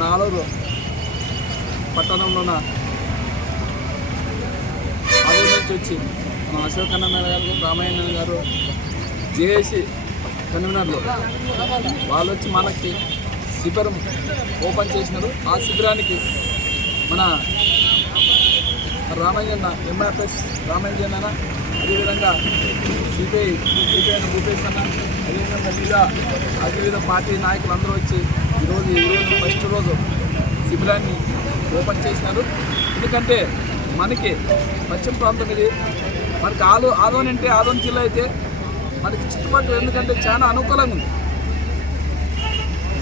మన ఆలూరు పట్టణంలోన ఆలూరు నుంచి వచ్చి మన అశోక్ గారు రామాయణ గారు జేఏసీ కన్వీనర్లు వాళ్ళు వచ్చి మనకి శిబిరం ఓపెన్ చేసినారు. ఆ శిబిరానికి మన రామయ్యన్న ఎంఆర్ఎస్ రామయ్యన్న అన్న, అదేవిధంగా సిపిఐ సిపిఐ భూపేష్ అన్న అదేవిధంగా వివిధ అదేవిధ పార్టీ నాయకులు అందరూ వచ్చి ఈరోజు ఈరోజు ఫస్ట్ రోజు శిబిరాన్ని ఓపెన్ చేసినారు. ఎందుకంటే మనకి పశ్చిమ ప్రాంతం ఇది. మనకి ఆలో ఆదోన్ అంటే ఆదోన్ జిల్లా అయితే మనకి చుట్టుపక్కల ఎందుకంటే చాలా అనుకూలంగా ఉంది.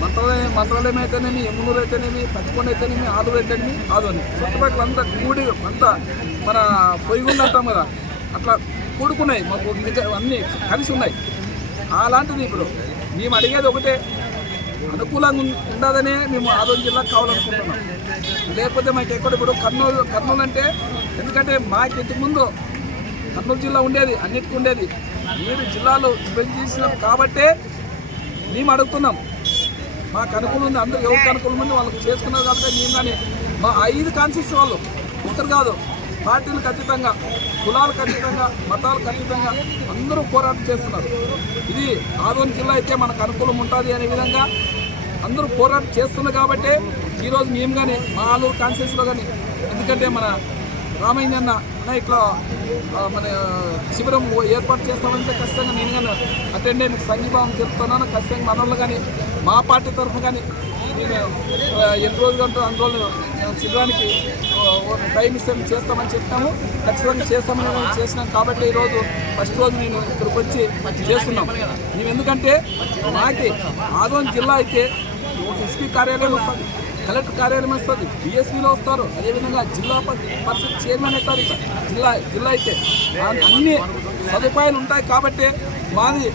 మంత్రాలయం మంత్రాలయం అయితేనేమి ఎమ్మునూరు అయితేనేమి పచ్చికొండ అయితేనేమి ఆలూరు అయితేనేమి ఆదోని. చుట్టుపక్కల అంతా కూడి అంతా మన పొయ్యి అంటాం కదా. అట్లా కూడుకున్నాయి. మాకు అన్నీ కలిసి ఉన్నాయి. అలాంటిది ఇప్పుడు మేము అడిగేది ఒకటే అనుకూలంగా ఉం- ఉండదనే మేము ఆదోని జిల్లా కావాలనుకుంటున్నాం. లేకపోతే మాకు ఎక్కడ ఇప్పుడు కర్నూలు కర్నూలు అంటే ఎందుకంటే మాకు ఇంతకుముందు కర్నూలు జిల్లా ఉండేది అన్నిటికీ ఉండేది. మీరు జిల్లాలో విభజించినాం కాబట్టే మేము అడుగుతున్నాం. మాకు అనుకూలం ఉంది అందరూ ఎవరికి అనుకూలం ఉంది వాళ్ళకి చేసుకున్నారు కాబట్టి మేము కానీ మా ఐదు కాన్స్టిట్యూన్స్ వాళ్ళు ఒకరు కాదు. పార్టీలు ఖచ్చితంగా కులాలు ఖచ్చితంగా మతాలు ఖచ్చితంగా అందరూ పోరాటం చేస్తున్నారు. ఇది ఆదోని జిల్లా అయితే మనకు అనుకూలం ఉంటుంది అనే విధంగా అందరూ పోరాటం చేస్తున్నారు కాబట్టి ఈరోజు మేము కానీ మా ఆలూరు కాన్స్టిట్యూన్సీలో కానీ ఎందుకంటే మన రామయ్య అన్న అన్న ఇట్లా మన శిబిరం ఏర్పాటు చేస్తామంటే ఖచ్చితంగా నేను కానీ అటెండ్ అయ్యి సంఘీభావం చెప్తున్నాను. ఖచ్చితంగా మన వాళ్ళు కానీ మా పార్టీ తరఫున కానీ నేను ఎన్ని రోజులు అంటే అన్ని రోజులు శిబిరానికి టైం ఇస్తాను చేస్తామని చెప్తాము ఖచ్చితంగా చేస్తామని చేసినాం కాబట్టి ఈరోజు ఫస్ట్ రోజు నేను ఇక్కడికి వచ్చి చేస్తున్నాం. మేము ఎందుకంటే మాకి ఆదోన్ జిల్లా అయితే ఒక ఎస్పీ కార్యాలయం కలెక్టర్ కార్యాలయం వస్తుంది. డిఎస్పీలో వస్తారు. అదేవిధంగా జిల్లా పరిషత్ చైర్మన్ అవుతారు జిల్లా జిల్లా అయితే. అన్ని సదుపాయాలు ఉంటాయి కాబట్టి మాది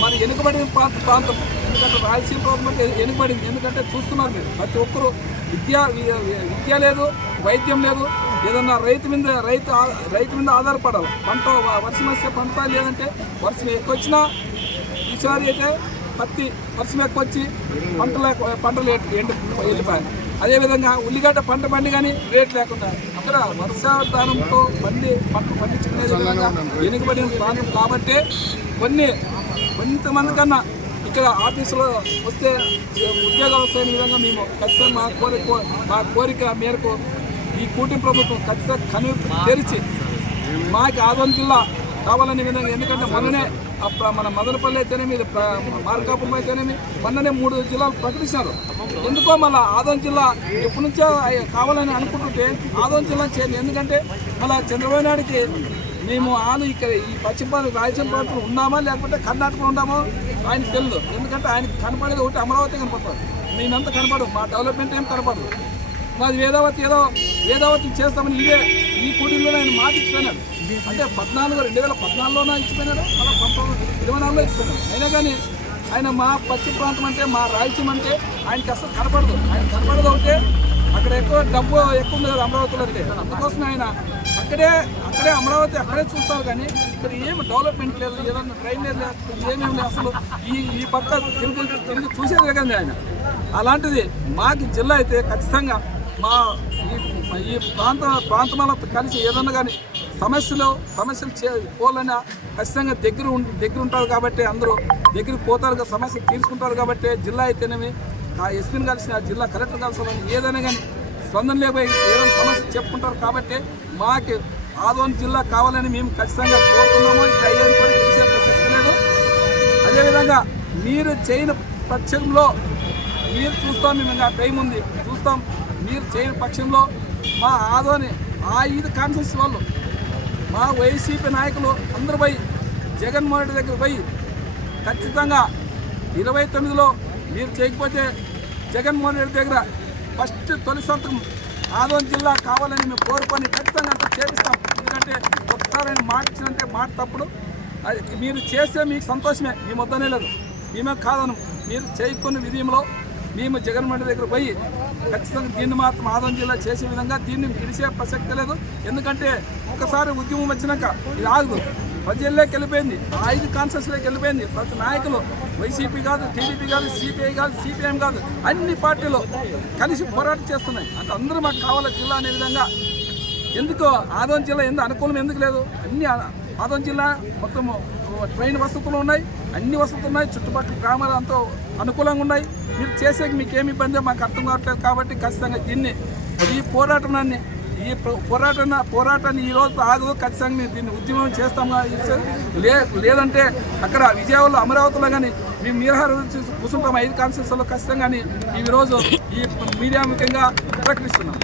మాది వెనుకబడిన ప్రాంత ప్రాంతం. ఎందుకంటే రాయలసీమ ప్రాంతం వెనుకబడింది ఎందుకంటే చూస్తున్నారు మీరు. ప్రతి ఒక్కరు విద్య విద్య లేదు వైద్యం లేదు. ఏదన్నా రైతు మీద రైతు రైతు మీద ఆధారపడాలి. పంట వర్షం వస్తే పంట లేదంటే వర్షం ఎక్కువ వచ్చినా ఈసారి అయితే పత్తి వర్షం ఎక్కువ వచ్చి పంటలు పంటలు ఎండి ఎండి- వెళ్ళిపోయాయి అదేవిధంగా ఉల్లిగడ్డ పంట బండి కానీ రేట్ లేకుండా అక్కడ వర్షాధారంతో పండి పంట పండించుకునే విధంగా వెనుకబడిన ప్రాంతం కాబట్టి కొన్ని కొంతమంది కన్నా ఇక్కడ ఆఫీసులో వస్తే ఉద్యోగాలు వస్తే విధంగా మేము ఖచ్చితంగా మా కోరిక మా కోరిక మేరకు ఈ కూటమి ప్రభుత్వం ఖచ్చితంగా కను తెరిచి మాకు ఆదోన్ జిల్లా కావాలనే విధంగా ఎందుకంటే మొన్ననే మన మదనపల్లి అయితేనేమి ఇది మార్కాపురం అయితేనేమి మొన్ననే మూడు జిల్లాలు ప్రకటించారు. ఎందుకో మళ్ళీ ఆదం జిల్లా ఎప్పటి నుంచో కావాలని అనుకుంటుంటే ఆదం జిల్లా చేయాలి ఎందుకంటే మళ్ళీ చంద్రబాబు నాయుడికి మేము ఆలు ఇక్కడ ఈ పశ్చిమ ప్రాంతం రాయలసీమ ప్రాంతంలో ఉన్నామా లేకపోతే కర్ణాటకలో ఉన్నామో ఆయనకు తెలియదు ఎందుకంటే ఆయనకు కనపడేది ఒకటి అమరావతి కనపడుతుంది. మేమంతా కనపడదు మా డెవలప్మెంట్ ఏం కనపడదు. మాది వేదావతి ఏదో వేదావతి చేస్తామని ఇదే ఈ కూడీలో ఆయన మాట ఇచ్చిపోయినాడు అంటే పద్నాలుగు రెండు వేల పద్నాలుగులోనే ఇచ్చిపోయినారు? అలా పంతొమ్మిది ఇరవై నాలుగులో ఇచ్చిపోయినారు. అయినా కానీ ఆయన మా పశ్చిమ ప్రాంతం అంటే మా రాయలసీమ అంటే ఆయనకి అసలు కనపడదు. ఆయన కనపడదు ఒకటే అక్కడ ఎక్కువ డబ్బు ఎక్కువ ఉంది కదా అమరావతిలో అంటే అందుకోసం ఆయన అక్కడే అక్కడే అమరావతి అక్కడే చూస్తారు కానీ ఇక్కడ ఏమి డెవలప్మెంట్ లేదు ఏదన్నా ట్రైన్ లేదు ఏమేమి లేదు అసలు. ఈ ఈ పక్క తిరిగి తిరిగి చూసేది లేదండి ఆయన. అలాంటిది మాకు జిల్లా అయితే ఖచ్చితంగా మా ఈ- ప్రాంత ప్రాంతంలో కలిసి ఏదన్నా కానీ సమస్యలు సమస్యలు చే పోలైనా ఖచ్చితంగా దగ్గర ఉం- దగ్గర ఉంటారు కాబట్టి అందరూ దగ్గరికి పోతారు కదా, సమస్యలు తీర్చుకుంటారు కాబట్టి జిల్లా అయితేనేమి ఆ ఎస్పీని కలిసిన జిల్లా కలెక్టర్ కలిసిన ఏదైనా కానీ స్పందన లేకపోయి ఏదైనా సమస్య చెప్పుకుంటారు కాబట్టి మాకు ఆదోని జిల్లా కావాలని మేము ఖచ్చితంగా కోరుతున్నాము. అయ్యేది కూడా తెలిసే ప్రసక్తి లేదు. అదేవిధంగా మీరు చేయని పక్షంలో మీరు చూస్తాం మేము ఇంకా టైం ఉంది చూస్తాం. మీరు చేయని పక్షంలో మా ఆదోని ఆ ఐదు కాన్సెన్స్ వాళ్ళు మా వైసీపీ నాయకులు అందరూ పోయి జగన్మోహన్ రెడ్డి దగ్గర పోయి ఖచ్చితంగా ఇరవై తొమ్మిదిలో మీరు చేయకపోతే జగన్మోహన్ రెడ్డి దగ్గర ఫస్ట్ తొలి సంతకం ఆదోన్ జిల్లా కావాలని మేము కోరుకొని ఖచ్చితంగా అంతా చేపిస్తాం. ఎందుకంటే ఒకసారి ఆయన మాట ఇచ్చినంటే మాట తప్పుడు. అది మీరు చేస్తే మీకు సంతోషమే. మీ వద్దనే లేదు. మేమే కాదను మీరు చేయకున్న విధంలో మేము జగన్మోహన్ దగ్గర పోయి ఖచ్చితంగా దీన్ని మాత్రం ఆదోన్ జిల్లా చేసే విధంగా దీన్ని విడిసే ప్రసక్తి లేదు. ఎందుకంటే ఒకసారి ఉద్యమం వచ్చినాక ఇది ఆగదు. ప్రజల్లోకి వెళ్ళిపోయింది. ఐదు కాన్సెస్లోకి వెళ్ళిపోయింది. ప్రతి నాయకులు వైసీపీ కాదు టీడీపీ కాదు సిపిఐ కాదు సిపిఎం కాదు అన్ని పార్టీలు కలిసి పోరాటం చేస్తున్నాయి. అంటే అందరూ మాకు కావాలి జిల్లా అనే విధంగా. ఎందుకు ఆదోన్ జిల్లా ఎందుకు అనుకూలం ఎందుకు లేదు? అన్ని ఆ- ఆదోన్ జిల్లా మొత్తము ట్రైన్ వసతులు ఉన్నాయి అన్ని వసతులు ఉన్నాయి చుట్టుపక్కల గ్రామాలు అంతా అనుకూలంగా ఉన్నాయి. మీరు చేసేకి మీకు ఏమి ఇబ్బంది మాకు అర్థం కావట్లేదు కాబట్టి ఖచ్చితంగా దీన్ని ఈ పోరాటాన్ని ఈ పో- పోరాటాన్ని ఈ రోజు ఆగదు ఖచ్చితంగా మేము దీన్ని ఉద్యమం చేస్తాము. లే లేదంటే అక్కడ విజయవాడలో అమరావతిలో కానీ మేము నిరహార కూర్చుంటాం ఐదు కాన్స్టిట్యూన్సీలో ఖచ్చితంగా ఈ రోజు ఈ మీడియా ముఖ్యంగా ప్రకటిస్తున్నాం.